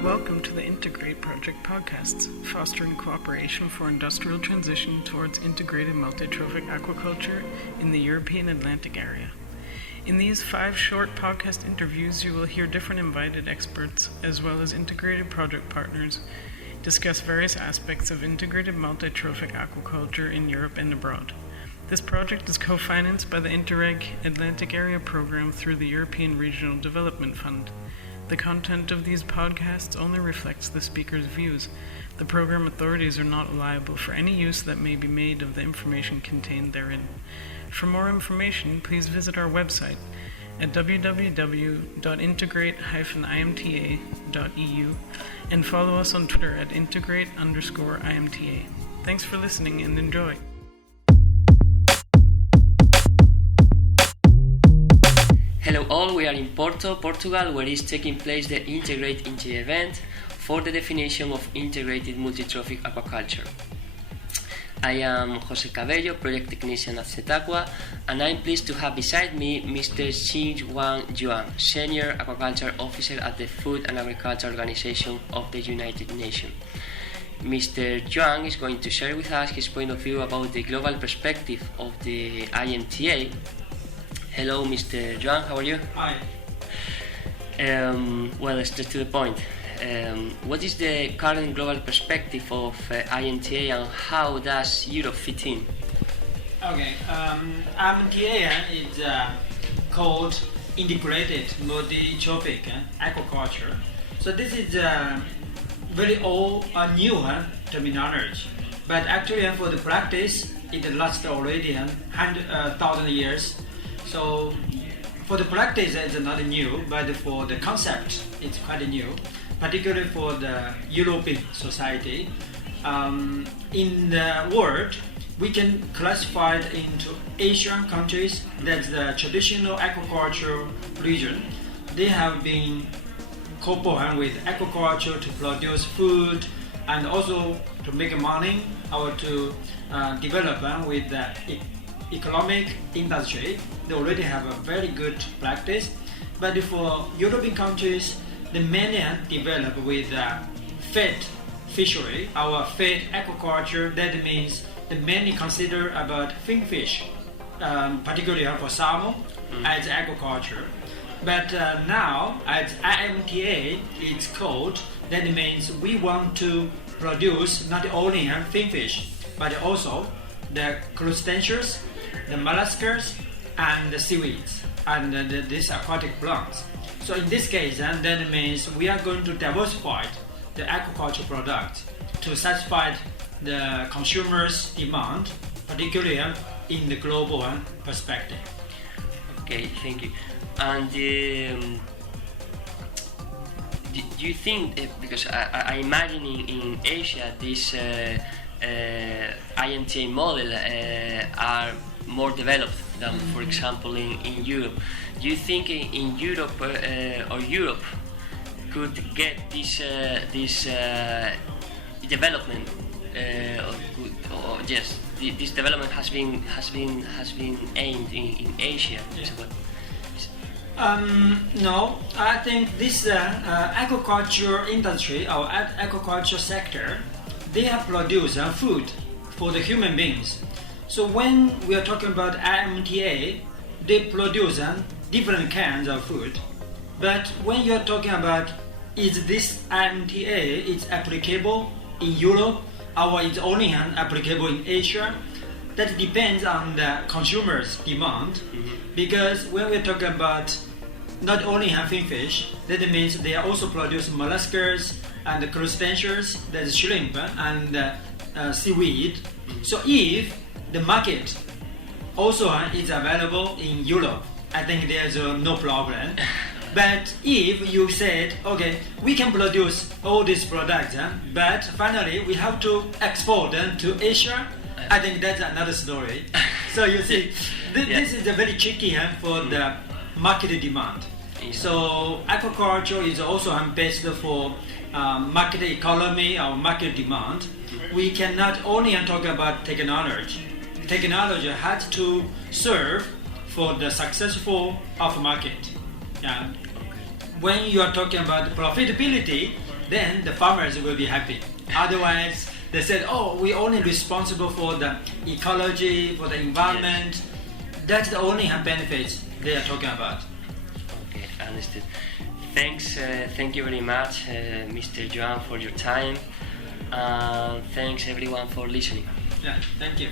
Welcome to the INTEGRATE Project podcasts, fostering cooperation for industrial transition towards integrated multi-trophic aquaculture in the European Atlantic area. In these 5 short podcast interviews, you will hear different invited experts, as well as integrated project partners, discuss various aspects of integrated multi-trophic aquaculture in Europe and abroad. This project is co-financed by the Interreg Atlantic Area Program through the European Regional Development Fund. The content of these podcasts only reflects the speaker's views. The program authorities are not liable for any use that may be made of the information contained therein. For more information, please visit our website at www.integrate-imta.eu and follow us on Twitter at integrate_IMTA. Thanks for listening and enjoy. Hello all, we are in Porto, Portugal, where is taking place the INTEGRATE IMTA event for the definition of integrated multi-trophic aquaculture. I am José Cabello, project technician at CTAQUA, and I'm pleased to have beside me Mr. Xinhua Yuan, senior aquaculture officer at the Food and Agriculture Organization of the United Nations. Mr. Yuan is going to share with us his point of view about the global perspective of the IMTA. Hello, Mr. Yuan, how are you? Hi. Well, straight to the point. What is the current global perspective of IMTA and how does Europe fit in? Okay, IMTA is called Integrated Multi-Trophic Aquaculture. So this is very old, new terminology. But actually for the practice, it lasts already 100,000 years. So for the practice, it's not new, but for the concept, it's quite new, particularly for the European society. In the world, we can classify it into Asian countries. That's the traditional aquaculture region. They have been cooperating with aquaculture to produce food and also to make money or to develop with the economic industry. They already have a very good practice. But for European countries, they mainly develop with fed fishery, our fed aquaculture. That means they mainly consider about finfish, particularly for salmon, as aquaculture. But now, as IMTA, it's called, that means we want to produce not only finfish, but also the crustaceans, the mollusks, and the seaweeds, and these aquatic plants. So in this case, that means we are going to diversify the aquaculture products to satisfy the consumers' demand, particularly in the global perspective. Okay, thank you. And do you think, because I imagine in Asia this IMTA model are more developed than, for example, in Europe. Do you think in Europe or Europe could get this development, this development has been aimed in Asia? No, I think this aquaculture industry or aquaculture sector, they have produced food for the human beings. So when we are talking about IMTA, they produce different kinds of food. But when you are talking about is this IMTA is applicable in Europe or is only applicable in Asia, that depends on the consumer's demand. Because when we're talking about not only finfish, that means they also produce mollusks and the crustaceans, there's shrimp and seaweed. So if the market also is available in Europe, I think there's no problem. But if you said, okay, we can produce all these products, but finally we have to export them to Asia, I think that's another story. So you see, this is a very tricky for the market demand. So aquaculture is also based for market economy or market demand. We cannot only talk about technology. Technology has to serve for the successful of market. Yeah. When you are talking about profitability, then the farmers will be happy. Otherwise, they said, "Oh, we only responsible for the ecology, for the environment." Yes. That's the only benefits they are talking about. Okay, understood. Thanks, thank you very much, Mr. Yuan, for your time. Thanks everyone for listening. Yeah, thank you.